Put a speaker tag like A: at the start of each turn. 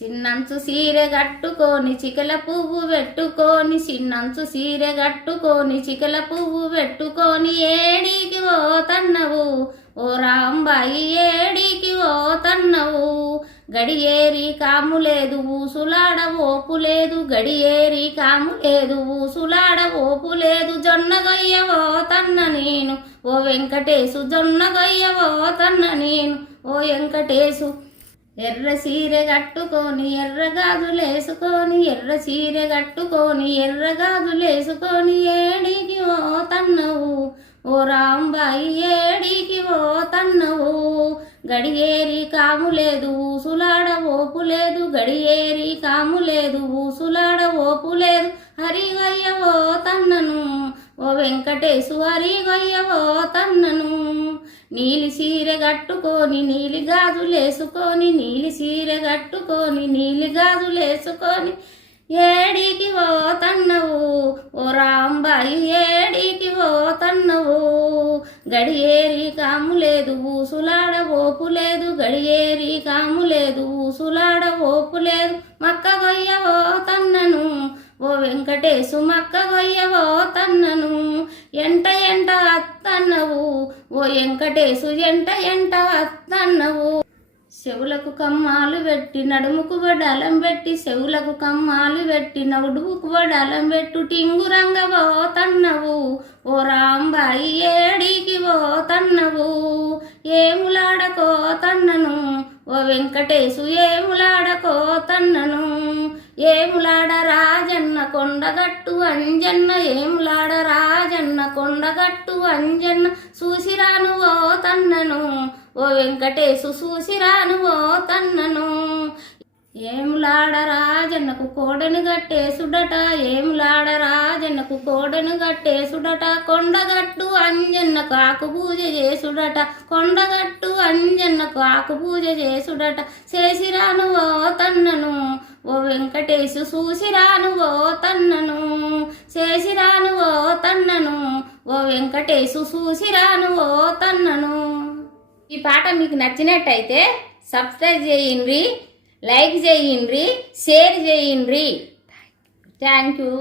A: చిన్నంచు సీరె కట్టుకొని చికల పువ్వు పెట్టుకొని చిన్నంచు సీరె కట్టుకొని చికల పువ్వు పెట్టుకొని ఏడికి పోతన్నవు ఓ రాంబాయి ఏడికి పోతన్నవు గడియేరి కాము లేదు ఊసులాడ ఓపు లేదు. గడియేరి కాము లేదు ఊసులాడ ఓపు లేదు. జొన్నగొయ్య పోతన్న నేను. ఓ వెంకటేశు జొన్నగొయ్య పోతన్న నేను. ఓ వెంకటేశు ఎర్ర చీర కట్టుకొని ఎర్ర గాజులేసుకొని ఎర్ర చీర కట్టుకొని ఎర్ర గాజులేసుకొని ఏడికి పోతన్నవు ఓ రాంబాయి ఏడికి పోతన్నవు గడియేరి కాము లేదు ఊసులాడ ఓపు లేదు. గడియేరి కాము లేదు ఊసులాడ ఓపు లేదు. హరిగయ్య పోతన్నను ఓ వెంకటేశు హరిగయ్య పోతన్నను నీలి చీర కట్టుకొని నీలి గాజులేసుకొని నీలి చీర కట్టుకొని నీలి గాజులేసుకొని ఏడికి పోతన్నవు? ఓ రాంబాయి ఏడికి పోతన్నవు? గడియేరి కాము లేదు ఊసులాడ ఓపు లేదు. గడియేరి కాము లేదు ఊసులాడ ఓపు లేదు. మక్క గొయ్య పోతన్నను. ఓ వెంకటేశు మక్క గొయ్య పోతన్నను. ఎంట ఎంట అత్తన్నవు. ఓ వెంకటేశు ఎంట ఎంట అత్తన్నవు. చెవులకు కమ్మాలు పెట్టి నడుముకు వడాలం పెట్టి చెవులకు కమ్మాలు పెట్టి నడుముకు వడాలం పెట్టు టింగురంగ పోతన్నవు. ఓ రాంబాయి ఏడికి పోతన్నవు. ఏములాడకోతన్నను? ఓ వెంకటేశు ఏములాడకోతన్నను? ఏములాడ రాజన్న కొండగట్టు అంజన్న ఏములాడ కొండగట్టు అంజన్న చూసిరాను ఓ తన్నను. ఓ వెంకటేశు చూసిరాను ఓ తన్నను. ఏములాడరాజన్నకు కోడను గట్టేసుడట ఏములాడరాజన్నకు కోడను గట్టేసుడట కొండగట్టు అంజన్న కాకు పూజ చేసుడట కొండగట్టు అంజన్న కాకు పూజ చేసుడట చేసిరాను ఓ తన్నను. ఓ వెంకటేశు చూసిరాను ఓ తన్నను చేసిరాను ఓ తన్నను. ఓ వెంకటేశు చూసిరాను ఓ తన్నను. ఈ పాట మీకు నచ్చినట్టయితే సబ్స్క్రైబ్ చేయండి లైక్ చేయండి షేర్ చేయండి. Thank you.